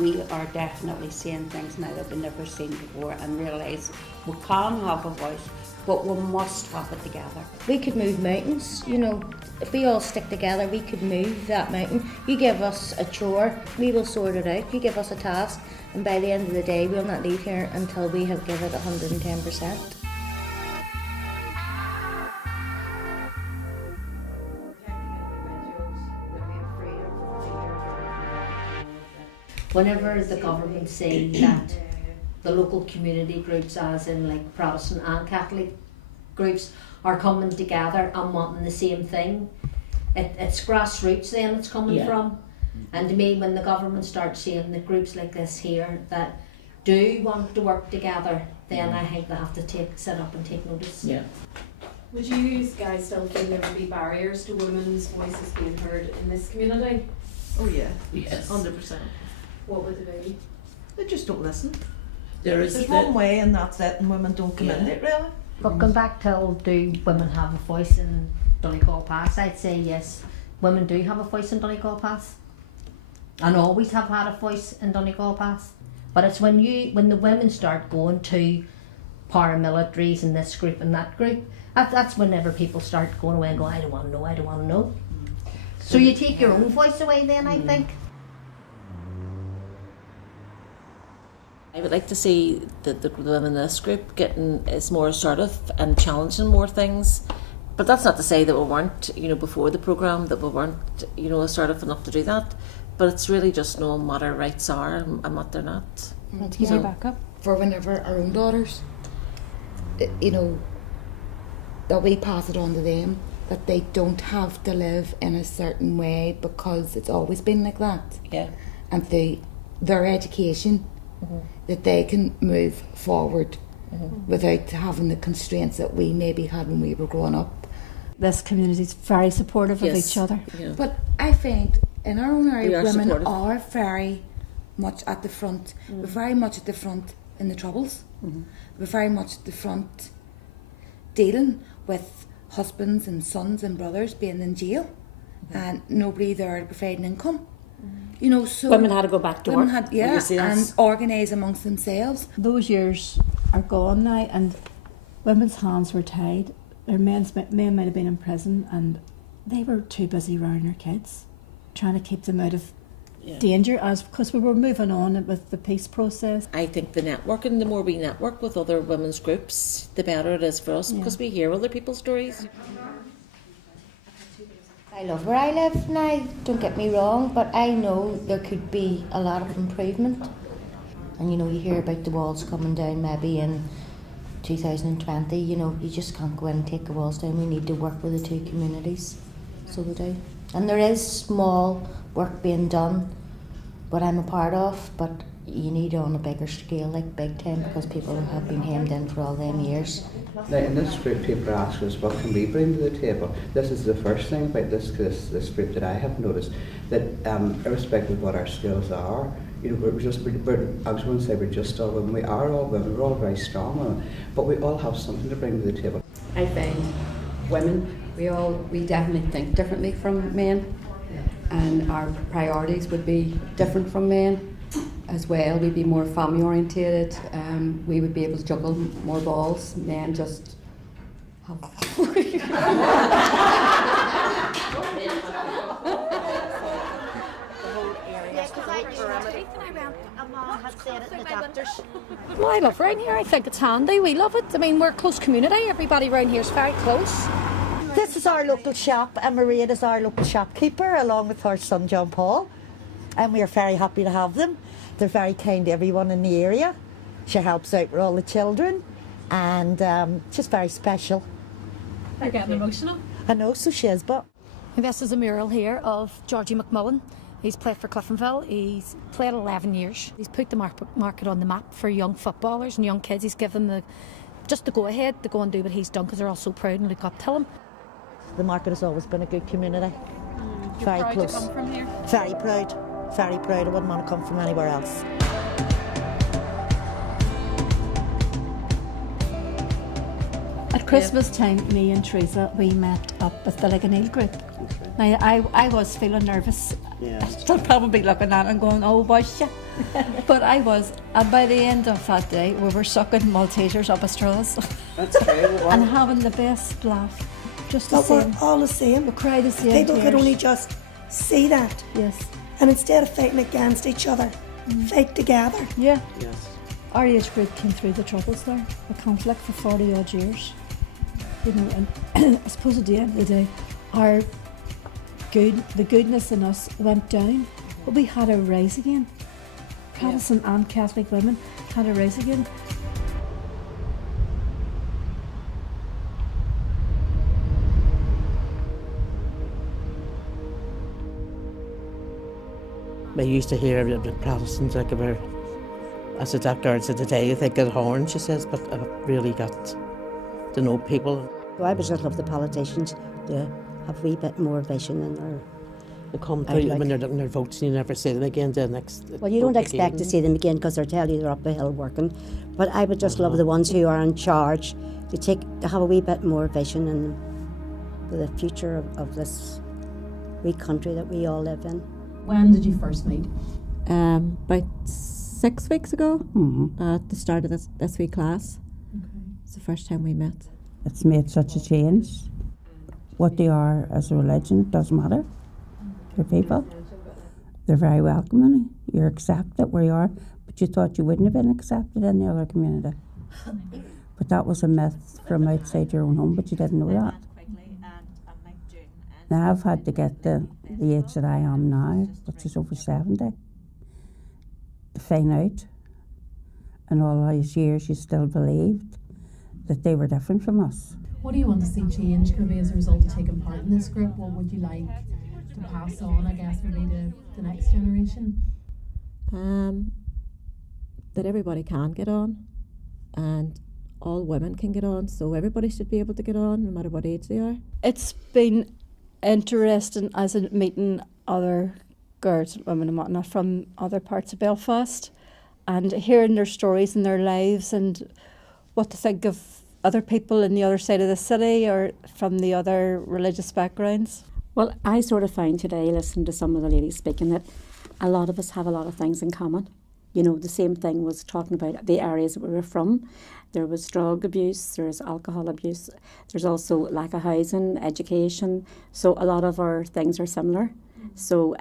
we are definitely seeing things now that we've never seen before and realise we can have a voice, but we must have it together. We could move mountains, you know, if we all stick together we could move that mountain. You give us a chore, we will sort it out. You give us a task and by the end of the day we'll not leave here until we have given it 110%. Whenever the government say that the local community groups, as in like Protestant and Catholic groups, are coming together and wanting the same thing, it's grassroots then it's coming from. And to me, when the government starts saying that groups like this here that do want to work together, then I think they have to sit up and take notice. Yeah. Would you guys still think there would be barriers to women's voices being heard in this community? Oh yeah, Yes. 100%. What would they be? They just don't listen. There's one way and that's it, and women don't come in Yeah. it really. But going back to do women have a voice in Donegal Pass, I'd say yes, women do have a voice in Donegal Pass. And always have had a voice in Donegal Pass. But it's when the women start going to paramilitaries and this group and that group, that's whenever people start going away and going, I don't want to know. So you take your own voice away then, I think. I would like to see the women in this group getting is more assertive and challenging more things. But that's not to say that we weren't, before the programme, that we weren't, assertive enough to do that. But it's really just knowing what our rights are and what they're not. Let's give you back up. For whenever our own daughters, that we pass it on to them, that they don't have to live in a certain way because it's always been like that. Yeah. And their education, that they can move forward without having the constraints that we maybe had when we were growing up. This community is very supportive of each other. Yeah. But I find in our own area, women supportive. are very much at the front. We're very much at the front in the troubles. We're very much at the front dealing with husbands and sons and brothers being in jail and nobody there to provide an income. So Women had to go back to women work. had, and organise amongst themselves. Those years are gone now, and women's hands were tied. Their men might have been in prison, and they were too busy around their kids, trying to keep them out of danger, because we were moving on with the peace process. I think the networking, the more we network with other women's groups, the better it is for us because we hear other people's stories. I love where I live now, don't get me wrong, but I know there could be a lot of improvement. And you hear about the walls coming down maybe in 2020, you just can't go in and take the walls down. We need to work with the two communities, so we do. And there is small work being done, what I'm a part of, but you need on a bigger scale, like big time, because people have been hemmed in for all them years. Now, in this group, people ask us, what can we bring to the table? This is the first thing about this group that I have noticed, that irrespective of what our skills are, I was going to say we're just all women. We are all women. We're all very strong women, but we all have something to bring to the table. I find women, we definitely think differently from men, and our priorities would be different from men as well. We'd be more family orientated. We would be able to juggle more balls. Men just have. Well, I love around here. I think it's handy. We love it. I mean, we're a close community. Everybody around here is very close. This is our local shop, and Maria is our local shopkeeper along with her son John Paul, and we are very happy to have them. They're very kind to everyone in the area. She helps out with all the children, and just very special. You're getting emotional. I know, so she is, but... This is a mural here of Georgie McMullen. He's played for Cliftonville. He's played 11 years. He's put the market on the map for young footballers and young kids. He's given them just the go-ahead to go and do what he's done, because they're all so proud and look up to him. The market has always been a good community. You're very proud close. to come from here? Very proud. Very proud. I wouldn't want to come from anywhere else. At Christmas time, me and Teresa, we met up with the Ligonil group. Now, I was feeling nervous. Yeah. Still probably looking at it and going, oh, was you? But I was, and by the end of that day, we were sucking Maltesers up our straws That's true. and having the best laugh. Just the But we're same. all the same. We cry the same People could tears. only just see that. Yes. And instead of fighting against each other, fight together. Yeah. Yes. Our age group came through the troubles there, the conflict for 40 odd years. You know, and I suppose at the end of the day, the goodness in us went down, but we had a rise again. Protestant and Catholic women had a rise again. I used to hear the Protestants like about, as that girl said today, I think of horn, she says, but I've really got to know people. So I would just love the politicians to have a wee bit more vision in their... They come through when they're looking their votes and you never see them again the next... Well, you don't expect to see them again because they're telling you they're up the hill working. But I would just love the ones who are in charge to have a wee bit more vision in the future of this wee country that we all live in. When did you first meet? About 6 weeks ago, at the start of this wee class. Okay. It's the first time we met. It's made such a change. What they are as a religion doesn't matter. They're people. They're very welcoming. You're accepted where you are, but you thought you wouldn't have been accepted in the other community. But that was a myth from outside your own home, but you didn't know that. Now I've had to get the age that I am now, which is over 70, to find out. And all these years you still believed that they were different from us. What do you want to see change maybe as a result of taking part in this group? What would you like to pass on, I guess, maybe to the next generation? That everybody can get on, and all women can get on, so everybody should be able to get on, no matter what age they are. It's been interesting as in meeting other girls and women and whatnot from other parts of Belfast and hearing their stories and their lives and what to think of other people in the other side of the city or from the other religious backgrounds. Well, I sort of found today, listening to some of the ladies speaking, that a lot of us have a lot of things in common. You know, the same thing was talking about the areas that we were from. There was drug abuse, there's alcohol abuse, there's also lack of housing, education. So a lot of our things are similar. So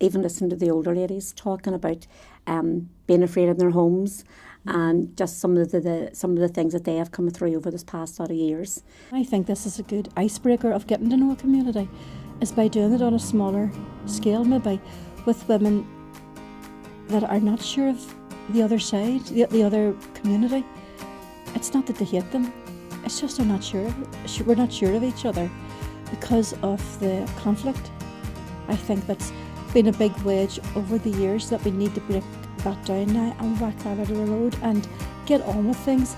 even listening to the older ladies talking about being afraid in their homes and just some of the things that they have come through over this past lot of years. I think this is a good icebreaker of getting to know a community, is by doing it on a smaller scale maybe, with women that are not sure of the other side, the other community. It's not that they hate them, it's just they're not sure. We're not sure of each other because of the conflict. I think that's been a big wedge over the years that we need to break that down now and whack that out of the road and get on with things.